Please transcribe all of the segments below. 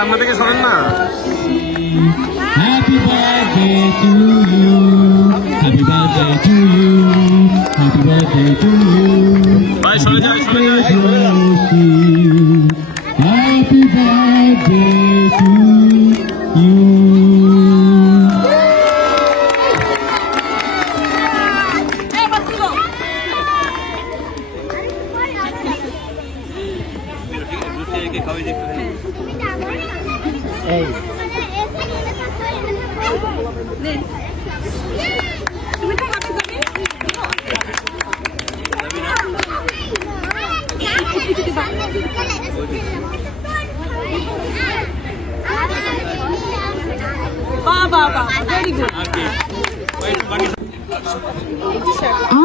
সামনে থেকে শোনেন না। Happy birthday to you. Happy birthday to you. Happy birthday to you. ভাই সরে যাই, সরে যাই। Happy birthday to you. Hey.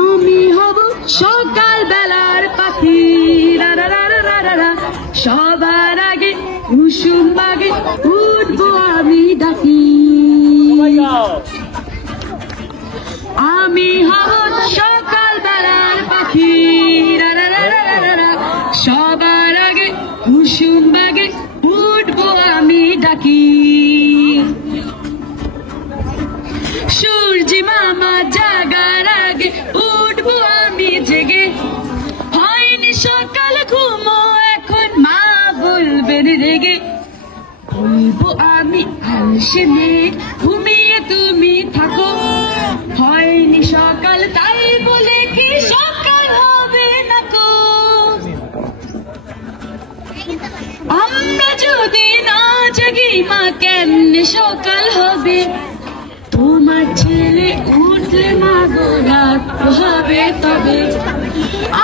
আমি হব সকাল বেলার পাখি, সবার আগে কুসুম বাগে উঠবো আমি ডাকি। আমি হব সকাল বেলার পাখি, সবার আগে কুসুম বাগে উঠবো আমি ডাকি। সূর্যি মামা জাগার আগে উঠবো আমি জেগে, হয়নি সকাল ঘুমো এখন মা বলবেন রেগে। বলবো আমি আলসে মেঘ ঘুমিয়ে তুমি থাকো, হয়নি সকাল তাই বলে কি সকাল হবে না কো। আমরা যদি না জাগি মা কেমনে সকাল হবে, তোমার ছেলে উঠলে মা গো রাত হবে তবে।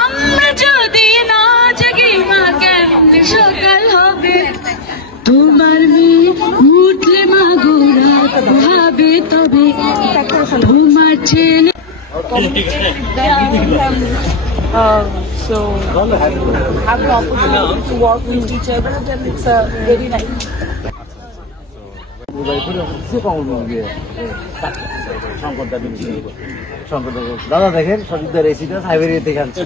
আমরা যদি না জাগি মা কেমনে সকাল হবে, তোমার মেয়ে উঠলে মা গো রাত হবে তবে। তোমার ছেলে So have the opportunity to work with each other, then it's very nice. দাদা দেখেন সজিদার এসিটা সাইবেরিয়া থেকে আনছে।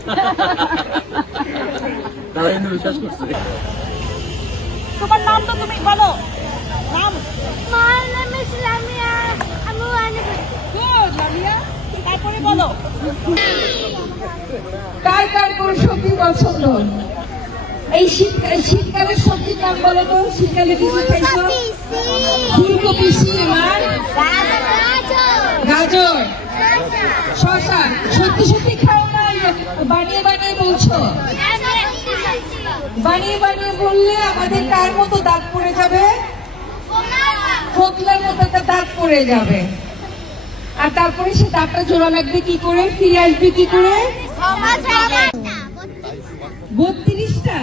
দাদা কিন্তু বিশ্বাস করছে। তোমার নাম তো তুমি বলো। নাম? My name is Lamia. I'm one. Good, Lamia. তারপরে বলো। কার কার কোন সবজি পছন্দ? এই শীতকালের সবজির নাম বলো তো। শীতকালে কি কি খাইছো? ফুলকপি, শিম আর গাজর, শসা। সত্যি সত্যি খাও না বানিয়ে বানিয়ে বলছো? বানিয়ে বানিয়ে বললে আমাদের কার মতো দাঁত পড়ে যাবে? খোকলার মতো একটা দাঁত পড়ে যাবে। আর তারপরে সে দাঁতটা জোড়া লাগবে কি করে, ফিরে আসবে কি করে? 32টা।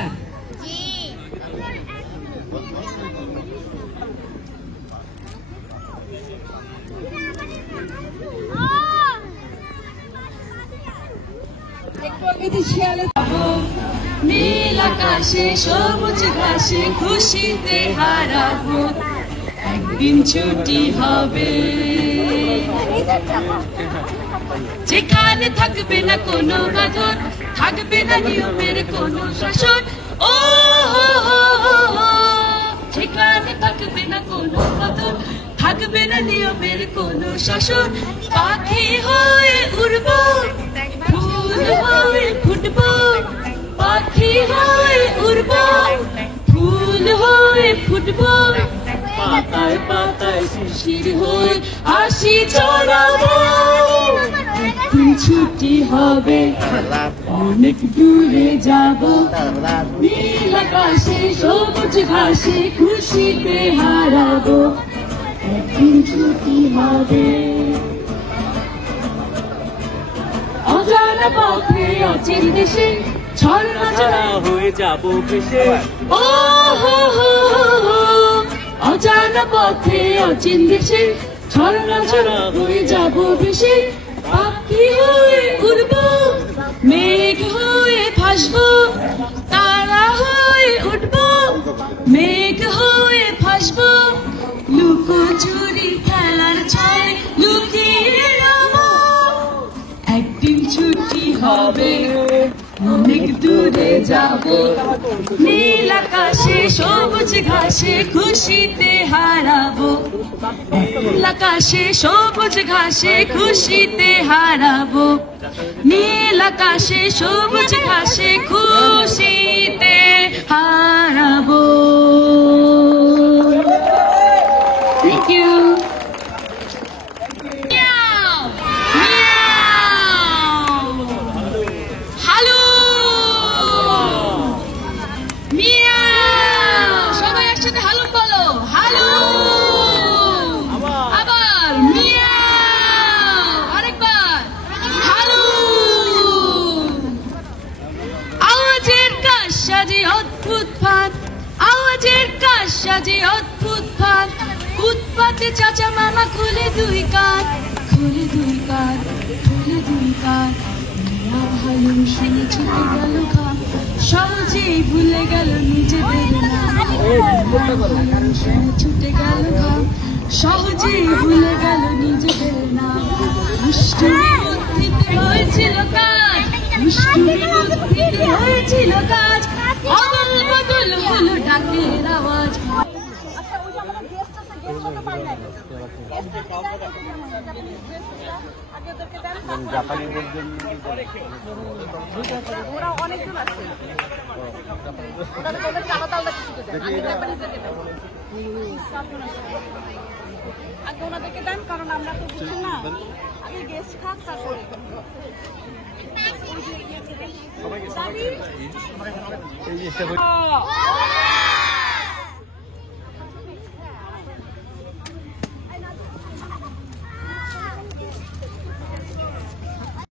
নীল আকাশে সবুজ ঘাসে খুশিতে হারাবো, একদিন ছুটি হবে যেখানে থাকবে না কোনো বাঁধন, থাকবে না নিয়মের কোনো শাসন। ও যেখানে থাকবে না কোনো বাঁধন, থাকবে না নিয়মের কোনো শাসন। পাখি হয়ে উড়বো, ফুল হয়ে ফুটবো, পাখি হয়ে উড়বো, ফুল হয়ে ফুটবো, পাতায় পাতায় শিশির হয়ে হাসি ছড়াবো। ছুটি হবে অনেক দূরে যাব, নীল আকাশে সবুজ ঘাসে খুশিতে হারাবো, একদিন ছুটি হবে। অজানা পথে অচেন দেশে ছড়না ছড়া হয়ে যাব ভেসে। ও অজানা পথে অচেন দেশে ছড়না ছড়া হয়ে যাব ভেসে। পাখি হয়ে উড়বো, মেঘ হয়ে ভাসবো, তারা হয়ে উঠবো, মেঘ হয়ে ভাসবো, লুকোচুরি খেলার ছলে লুকিয়ে রবো, একদিন ছুটি হবে অনেক দূরে যাব নীল আকাশে সবুজ ঘাসে খুশিতে হারাবো নীল আকাশে সবুজ ঘাসে খুশিতে হারাবো নীল আকাশে সবুজ ঘাসে খুশিতে হারাবো Thank you. Meow. Meow. Hello. Meow. সবাই একসাথে হ্যালো বলো হ্যালো আবার মিয়াও আরেকবার হ্যালো আওয়াজের কাজ সাজে অদ্ভুত ফাঁদ আওয়াজের কাজ সাজে অদ্ভুত ফাঁদ উৎপাতে চাচা মামা খুলে দুই কান খুলে দুই কান খুলে দুই কান মিয়া ভালো শুনে ছুটে গেল খাম সহজেই ভুলে গেল নিজেদের নাম শুনে ছুটে গেল খাম সহজেই ভুলে গেল নিজেদের নাম দুষ্টুমি বুদ্ধিতে হয়েছিল কাজ দুষ্টুমি বুদ্ধিতে হয়েছিল কাজ অদল বদল হলো ডাকের আওয়াজ জাপানি ওরা অনেকজন আছে ওদেরকে আলাদা আলাদা কিছু দেন আগে জাপানিজদেরকে দেন আগে ওনাদেরকে দেন কারণ আমরা তো বুঝছি না আগে গেস্ট খাক তারপরে এই